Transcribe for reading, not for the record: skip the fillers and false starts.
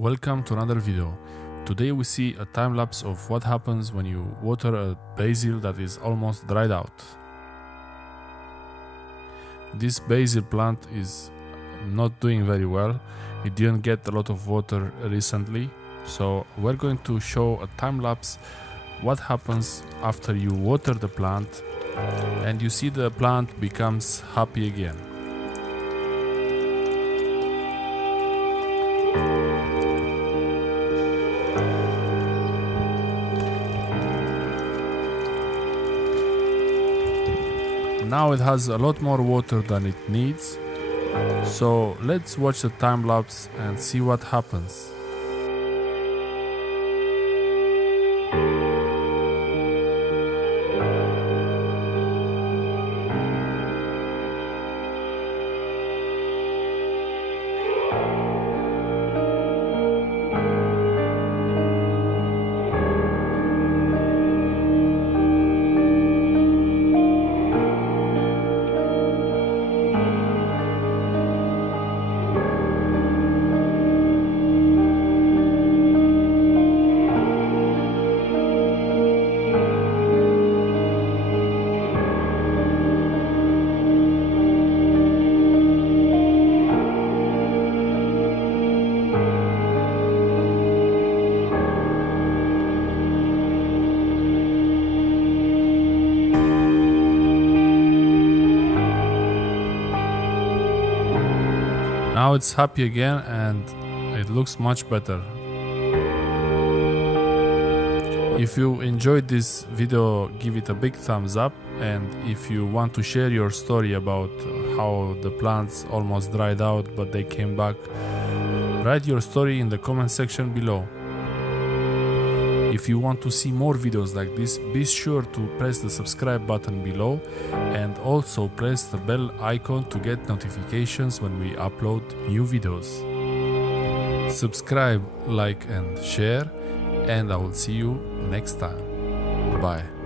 Welcome to another video. Today we see a time lapse of what happens when you water a basil that is almost dried out. This basil plant is not doing very well. It didn't get a lot of water recently, so we're going to show a time lapse what happens after you water the plant and you see the plant becomes happy again. Now it has a lot more water than it needs, so let's watch the time lapse and see what happens. Now it's happy again and it looks much better. If you enjoyed this video, give it a big thumbs up, and if you want to share your story about how the plants almost dried out but they came back, write your story in the comment section below. If you want to see more videos like this, be sure to press the subscribe button below and also press the bell icon to get notifications when we upload new videos. Subscribe, like and share, and I will see you next time. Bye.